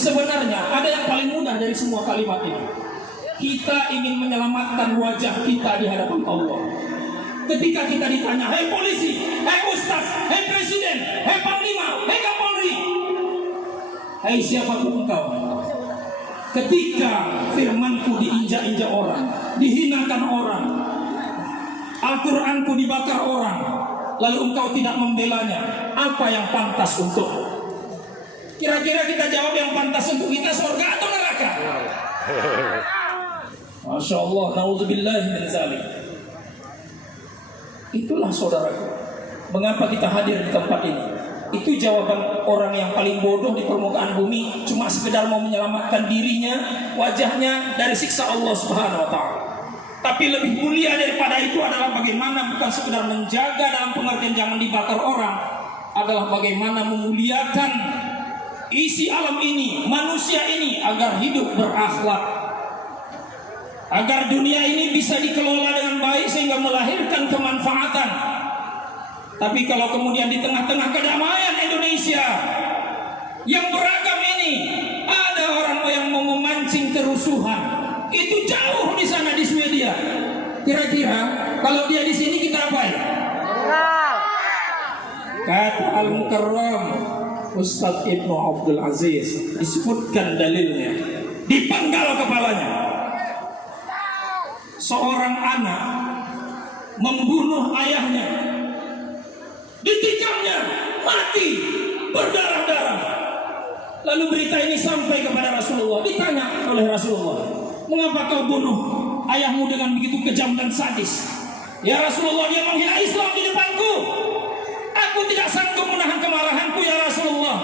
Sebenarnya ada yang paling mudah dari semua kalimat ini. Kita ingin menyelamatkan wajah kita di hadapan Allah. Ketika kita ditanya, hei polisi, hei ustaz, hei presiden, hei panglima, hei kapolri, hei siapapun engkau, ketika firmanku diinjak-injak orang, dihinakan orang, Al-Quranku dibakar orang, lalu engkau tidak membelanya, apa yang pantas untuk? Kira-kira kita jawab yang pantas untuk kita surga atau neraka? Masya Allah, na'udzubillahi min dzalik. Itulah saudaraku, mengapa kita hadir di tempat ini. Itu jawaban orang yang paling bodoh di permukaan bumi, cuma sekedar mau menyelamatkan dirinya, wajahnya dari siksa Allah Subhanahu wa ta'ala. Tapi lebih mulia daripada itu adalah bagaimana bukan sekedar menjaga dalam pengertian jangan dibakar orang, adalah bagaimana memuliakan isi alam ini, manusia ini agar hidup berakhlak, agar dunia ini bisa dikelola dengan baik sehingga melahirkan kemanfaatan. Tapi kalau kemudian di tengah-tengah kedamaian Indonesia yang beragam ini ada orang yang mau memancing kerusuhan, itu jauh di sana di Swedia. Kira-kira kalau dia di sini kita apa ya? Kata Al-Mukarram Ustadz Ibnu Abdul Aziz, disebutkan dalilnya, dipenggal kepalanya. Seorang anak membunuh ayahnya, ditikamnya, mati, berdarah-darah. Lalu berita ini sampai kepada Rasulullah. Ditanya oleh Rasulullah, mengapa kau bunuh ayahmu dengan begitu kejam dan sadis? Ya Rasulullah, dia menghina Islam di depanku. Aku tidak sanggup menahan kemarahanku ya Rasulullah.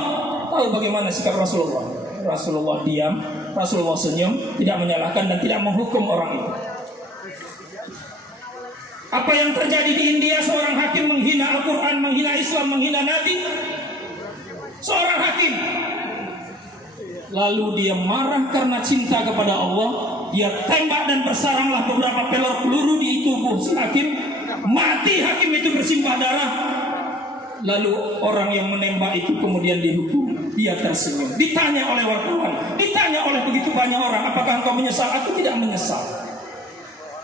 Tahu bagaimana sikap Rasulullah? Rasulullah diam, Rasulullah senyum, tidak menyalahkan dan tidak menghukum orang itu. Apa yang terjadi di India, seorang hakim menghina Al-Quran, menghina Islam, menghina Nabi. Seorang hakim, lalu dia marah karena cinta kepada Allah. Dia tembak dan bersaranglah beberapa peluru di tubuh si hakim. Mati hakim itu bersimbah darah. Lalu orang yang menembak itu kemudian dihukum. Dia tersenyum. Ditanya oleh wartawan, ditanya oleh begitu banyak orang, apakah engkau menyesal? Aku tidak menyesal.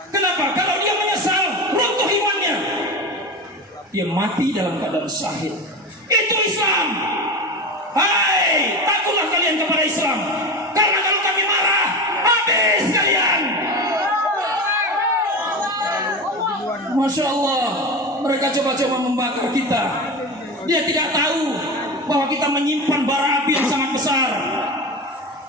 Kenapa? Kalau dia menyesal, runtuh imannya. Dia mati dalam keadaan syahid. Itu Islam. Hai, takutlah kalian kepada Islam. Karena kalau kami marah, habis kalian. Masya Allah, mereka coba-coba membakar kita. Dia tidak tahu bahwa kita menyimpan bara api yang sangat besar.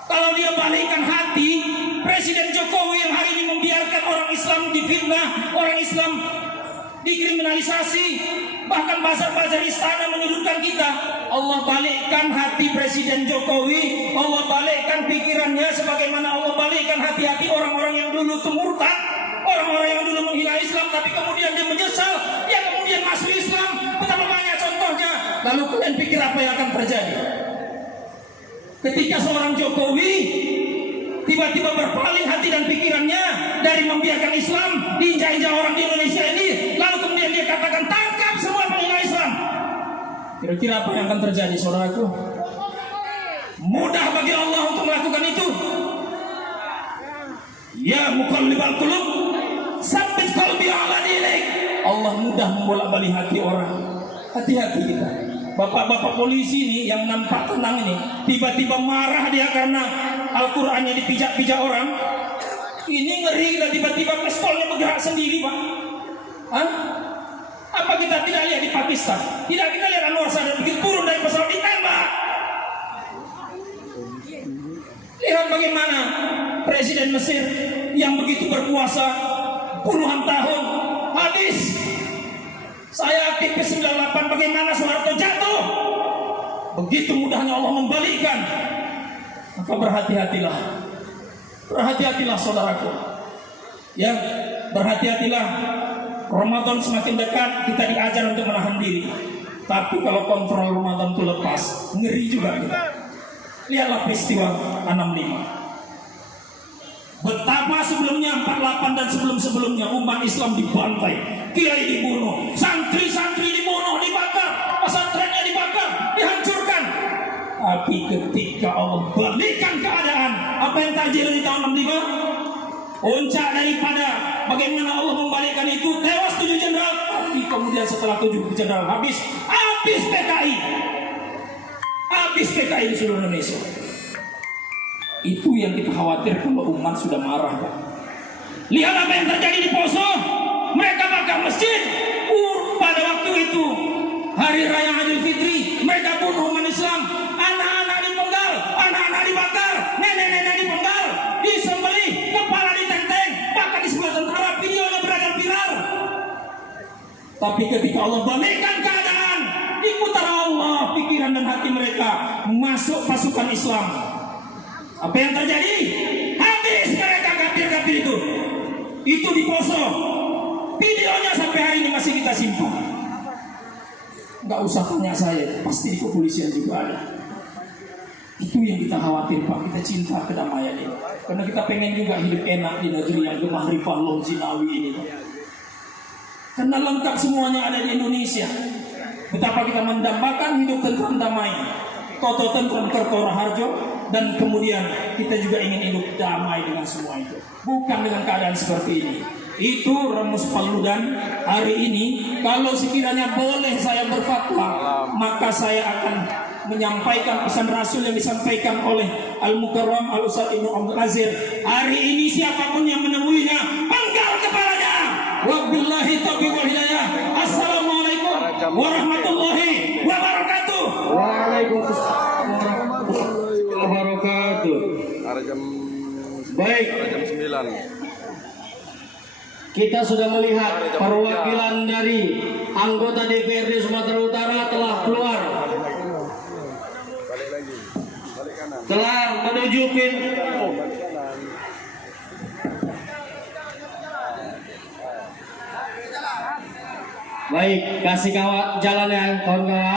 Kalau dia balikkan hati, Presiden Jokowi yang hari ini membiarkan orang Islam difitnah, orang Islam dikriminalisasi, bahkan bazar-bazar istana menyudutkan kita. Allah balikkan hati Presiden Jokowi, Allah balikkan pikirannya sebagaimana Allah balikkan hati-hati orang-orang yang dulu murtad, orang-orang yang dulu menghina Islam, tapi kemudian dia menyesal, dia kemudian masuk Islam. Betapa banyak contohnya. Lalu kalian pikir apa yang akan terjadi? Ketika seorang Jokowi tiba-tiba berpaling hati dan pikirannya dari membiarkan Islam diinjak-injak orang di Indonesia ini, lalu kemudian dia katakan tangkap semua penghina Islam. Kira-kira apa yang akan terjadi, saudaraku? Mudah bagi Allah untuk melakukan itu. Ya muqallibal qulub, tsabbit qalbi ala dinik. Allah mudah membolak-balik hati orang. Hati-hati kita. Bapak-bapak polisi ini yang nampak tenang ini, tiba-tiba marah dia karena Al-Qurannya dipijak-pijak orang. Ini ngeri, dan tiba-tiba pistolnya bergerak sendiri, Pak. Hah? Apa kita tidak lihat di Pakistan? Tidak kita lihat Anwar Sadat begitu turun dari pesawat ditembak. Lihat bagaimana Presiden Mesir yang begitu berkuasa puluhan tahun habis. Saya aktivis 98, bagaimana Soeharto jatuh? Begitu mudahnya Allah membalikkan. Maka berhati-hatilah. Berhati-hatilah saudaraku. Ya, berhati-hatilah. Ramadan semakin dekat, kita diajar untuk menahan diri. Tapi kalau kontrol Ramadan itu lepas, ngeri juga kita. Lihatlah peristiwa 65. Betapa sebelumnya 48 dan sebelum-sebelumnya umat Islam dibantai, kiai dibunuh, santri-santri dibunuh, dibakar, pesantrennya dibakar, dihancurkan. Tapi ketika Allah balik Brazil di tahun 65, puncak daripada bagaimana Allah membalikkan itu, tewas 7 jenderal. Tapi kemudian setelah 7 jenderal habis PKI, habis PKI di seluruh Indonesia. Itu yang kita khawatir kalau umat sudah marah. Lihat apa yang terjadi di Poso. Mereka bakar masjid pada waktu itu hari raya Idul Fitri. Mereka bunuh umat Islam. Anak-anak dipenggal, anak-anak dibakar, nenek-nenek dipenggal, disembelih, kepala ditenteng, bahkan di sebelah tentara. Videonya beredar viral. Tapi ketika Allah balikkan keadaan, diputar Allah pikiran dan hati mereka, masuk pasukan Islam. Apa yang terjadi? Habis mereka kafir-kafir itu. Itu di Poso. Videonya sampai hari ini masih kita simpan. Nggak usah tanya saya, pasti di kepolisian juga ada. Itu yang kita khawatir, Pak. Kita cinta kedamaian ini, karena kita pengen juga hidup enak di negeri yang bermahrifah Longzinawi ini. Karena lengkap semuanya ada di Indonesia. Betapa kita mendambakan hidup tentram damai, Toto tentram Kertora Harjo, dan kemudian kita juga ingin hidup damai dengan semua itu, bukan dengan keadaan seperti ini. Itu rumus Paludan hari ini. Kalau sekiranya boleh saya berfatwa, maka saya akan menyampaikan pesan Rasul yang disampaikan oleh Al-Mukarram Al-Ustaz Ibnu Abdul Azir. Hari ini siapapun yang menemuinya, penggal kepalanya. Wabillahi taufiq wal hidayah. Assalamualaikum warahmatullahi wabarakatuh. Waalaikumsalam warahmatullahi wabarakatuh. Baik. Jam 9. Kita sudah melihat perwakilan dari anggota DPRD Sumatera Utara telah keluar, telah menuju Baik, kasih jalan ya kawan-kawan.